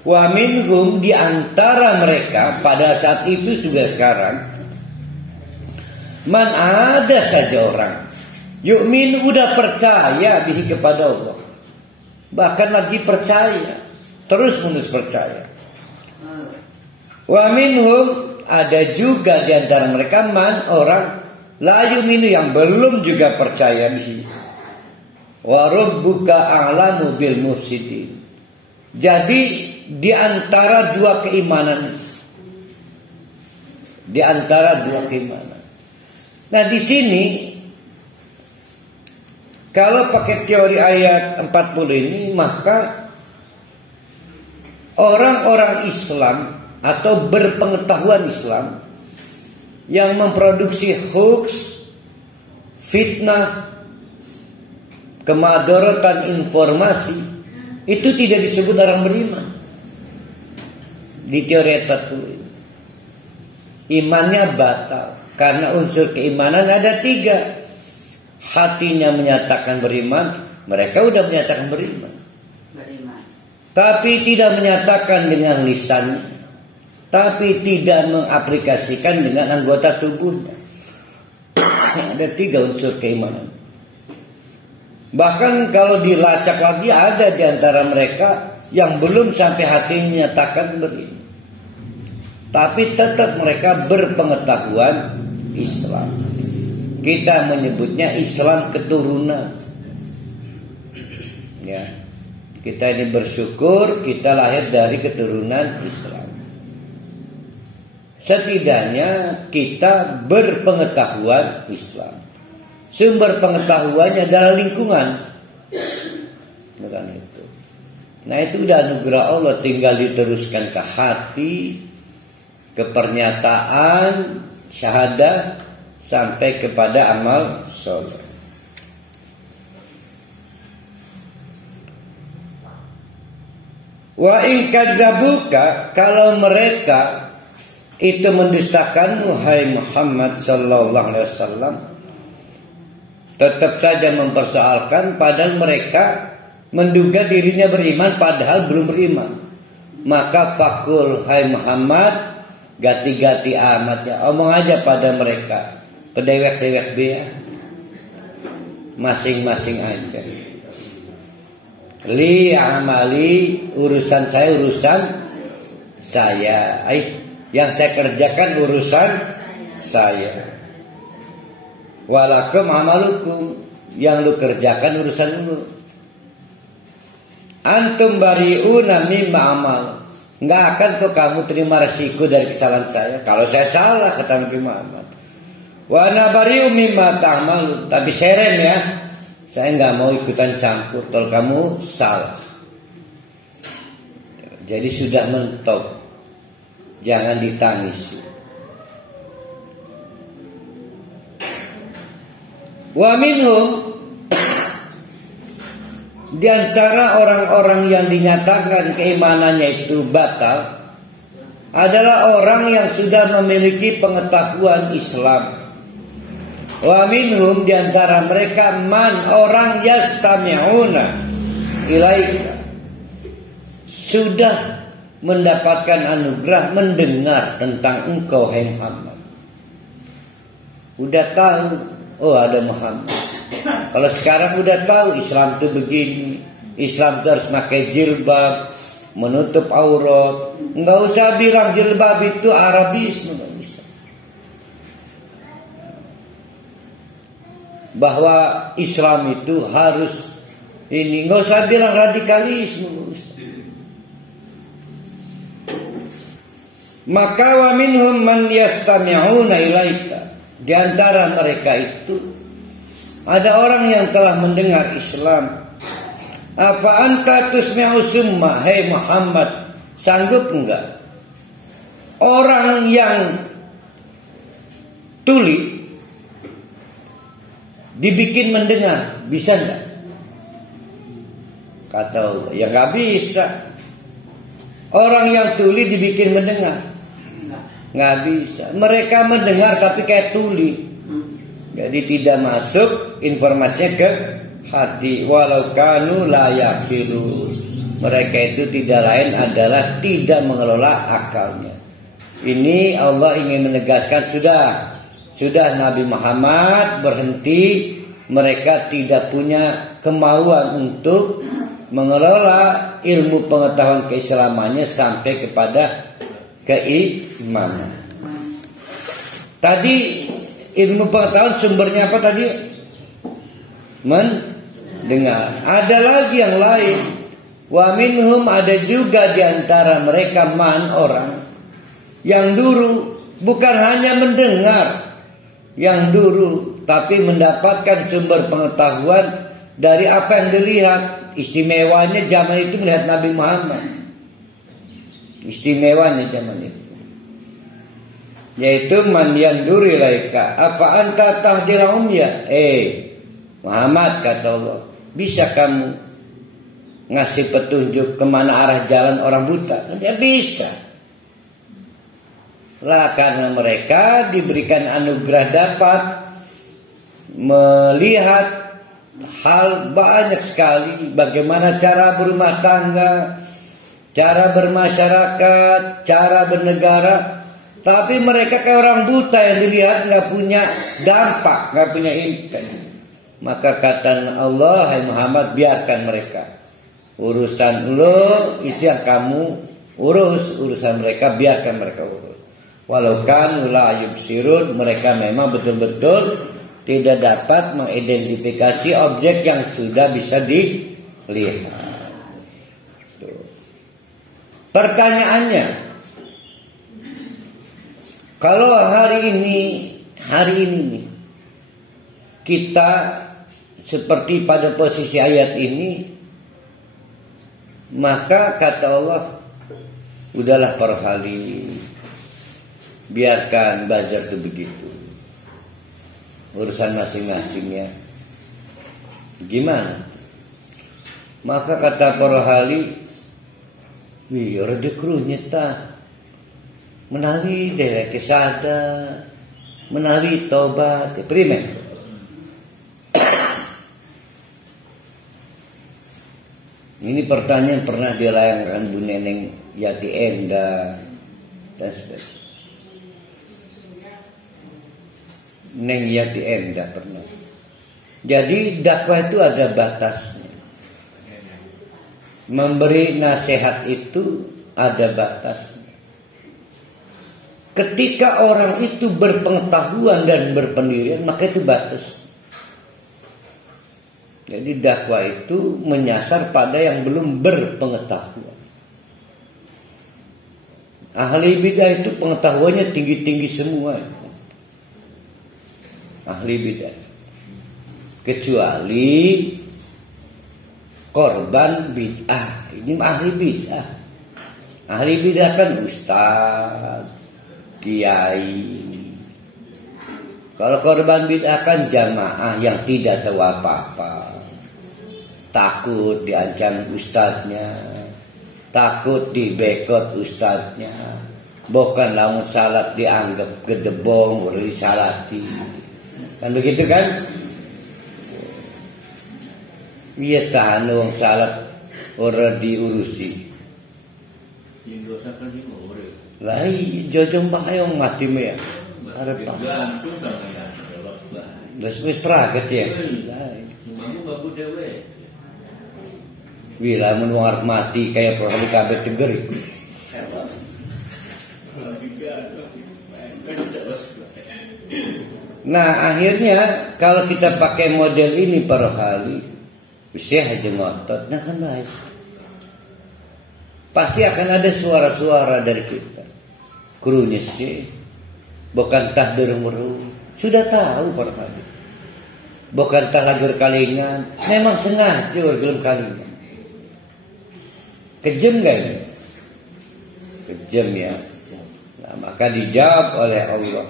Wa minhum, di antara mereka pada saat itu juga sekarang, man, ada saja orang yu'min, udah percaya bihi, kepada Allah, bahkan lagi percaya, terus menerus percaya. Wa minhum, ada juga di antara mereka man, orang la yu'minu, yang belum juga percaya bihi. Wa rabbuka a'lamu bil mufsidin. Jadi di antara dua keimanan, Nah, di sini kalau pakai teori ayat 40 ini, maka orang-orang Islam atau berpengetahuan Islam yang memproduksi hoax, fitnah, kemadaratan informasi, itu tidak disebut orang beriman. Di teori ayat 40 ini, imannya batal. Karena unsur keimanan ada 3. Hatinya menyatakan beriman, mereka udah menyatakan beriman. Tapi tidak menyatakan dengan lisan, tapi tidak mengaplikasikan dengan anggota tubuhnya. Ada 3 unsur keimanan. Bahkan kalau dilacak lagi, ada di antara mereka yang belum sampai hati menyatakan beriman, tapi tetap mereka berpengetahuan Islam. Kita menyebutnya Islam keturunan. Ya, kita ini bersyukur kita lahir dari keturunan Islam. Setidaknya kita berpengetahuan Islam. Sumber pengetahuannya adalah lingkungan. Bukan itu. Nah, itu udah anugerah Allah, tinggal diteruskan ke hati, ke pernyataan syahadah, sampai kepada amal soleh. Wa in kadzabuka, kalau mereka itu mendustakan wahai Muhammad sallallahu alaihi wasallam, tetap saja mempersoalkan, padahal mereka menduga dirinya beriman padahal belum beriman. Maka fakul, hai Muhammad, gati-gati amat ya, omong aja pada mereka, pedewek-dewek dia, masing-masing aja. Li amali, urusan saya. Yang saya kerjakan urusan saya. Walakum amalukum, yang lu kerjakan urusan lu. Antum bari'una mimma amal, nggak akan kok kamu terima resiko dari kesalahan saya. Kalau saya salah, kata Nabi Muhammad. Wa ana bari'u mimma ta'mal, tapi seren ya, saya nggak mau ikutan campur kalau kamu salah. Jadi sudah mentok, jangan ditangisi. Wa minhum, di antara orang-orang yang dinyatakan keimanannya itu batal adalah orang yang sudah memiliki pengetahuan Islam. Wa minhum, di antara mereka man, orang yastami'una ilaika, sudah mendapatkan anugerah mendengar tentang engkau hai Muhammad. Udah tahu, oh ada Muhammad. Kalau sekarang udah tahu Islam itu begini, Islam itu harus pakai jilbab, menutup aurat. Enggak usah bilang jilbab itu Arabisme, enggak bisa. Bahwa Islam itu harus ini, enggak usah bilang radikalisme, enggak usah. Maka wa minhum man yastami'una ilaika, di antara mereka itu ada orang yang telah mendengar Islam. Afa anta tusmi'u summa, hai Muhammad, sanggup enggak orang yang tuli dibikin mendengar, bisa enggak? Kata Allah, ya enggak bisa. Orang yang tuli dibikin mendengar, enggak bisa. Mereka mendengar tapi kayak tuli, jadi tidak masuk informasinya ke hati. Walau kanu la yaqilun, Mereka itu tidak lain adalah tidak mengelola akalnya. Ini Allah ingin menegaskan, sudah Nabi Muhammad berhenti. Mereka tidak punya kemauan untuk mengelola ilmu pengetahuan keislamannya sampai kepada keimanan. Tadi ilmu pengetahuan sumbernya apa tadi? Mendengar. Ada lagi yang lain. Wa minhum, ada juga di antara mereka orang yang dulu bukan hanya mendengar, yang dulu tapi mendapatkan sumber pengetahuan dari apa yang dilihat. Istimewanya zaman itu melihat Nabi Muhammad. Istimewanya zaman itu. Yaitu man yandur ilaika afa anta tahdil ya. Muhammad, kata Allah, bisa kamu ngasih petunjuk kemana arah jalan orang buta? Dia bisa. Lah, karena mereka diberikan anugerah dapat melihat hal banyak sekali, bagaimana cara berumah tangga, cara bermasyarakat, cara bernegara. Tapi mereka kayak orang buta yang dilihat, nggak punya dampak, nggak punya impact. Maka kata Allah, hai Muhammad, biarkan mereka. Urusan lo itu yang kamu urus, urusan mereka biarkan mereka urus. Walau kan la yubsirun, mereka memang betul-betul tidak dapat mengidentifikasi objek yang sudah bisa dilihat. Pertanyaannya, kalau hari ini kita seperti pada posisi ayat ini, maka kata Allah, udahlah para ahli, biarkan bazar itu begitu, urusan masing-masingnya. Gimana? Maka kata para ahli, wih, orang dekrunya tak menawi dari kesada, menawi tobat, primer. Ini pertanyaan pernah dilayangkan Bu Neneng Yati Enda dan sebagainya. Neng Yati Enda pernah. Jadi dakwah itu ada batasnya. Memberi nasihat itu ada batasnya. Ketika orang itu berpengetahuan dan berpendirian, maka itu batas. Jadi dakwah itu menyasar pada yang belum berpengetahuan. Ahli bidah itu pengetahuannya tinggi-tinggi semua. Ahli bidah. Kecuali korban bid'ah. Ini ahli bid'ah. Ahli bid'ah kan ustaz, kiai. Kalau korban bid'ah kan jamaah yang tidak tahu apa-apa. Takut diancam ustadznya, takut dibekot ustadznya, bahkan lamun salat dianggap gedebong, udah disalati. Kan begitu kan? Iya tahan wong salat ora diurusi. Lah jojong bahayong mati me ya. Arep wis praget ya. Wih, lamun wong arep mati kayak perkali kabeh ceger. Nah, akhirnya kalau kita pakai model ini para kali, bisa aja ngotot, nah kan baik. Pasti akan ada suara-suara dari kita. Kurunya sih, bukan tah derung-derung. Sudah tahu para kali. Bukan tah lagur kalingan, memang sengaja gelem kalingan. Kejam gak ini? Kejam ya. Nah, maka dijawab oleh Allah,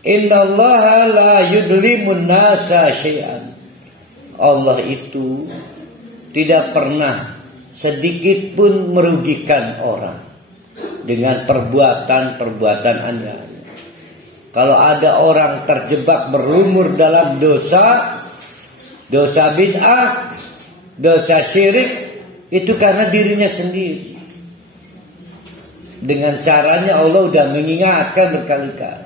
innallaha la yudlimun nasa syai'an. Allah itu tidak pernah sedikit pun merugikan orang dengan perbuatan-perbuatan Anda. Kalau ada orang terjebak berumur dalam dosa bid'ah, dosa syirik, itu karena dirinya sendiri. Dengan caranya Allah sudah mengingatkan berkali-kali.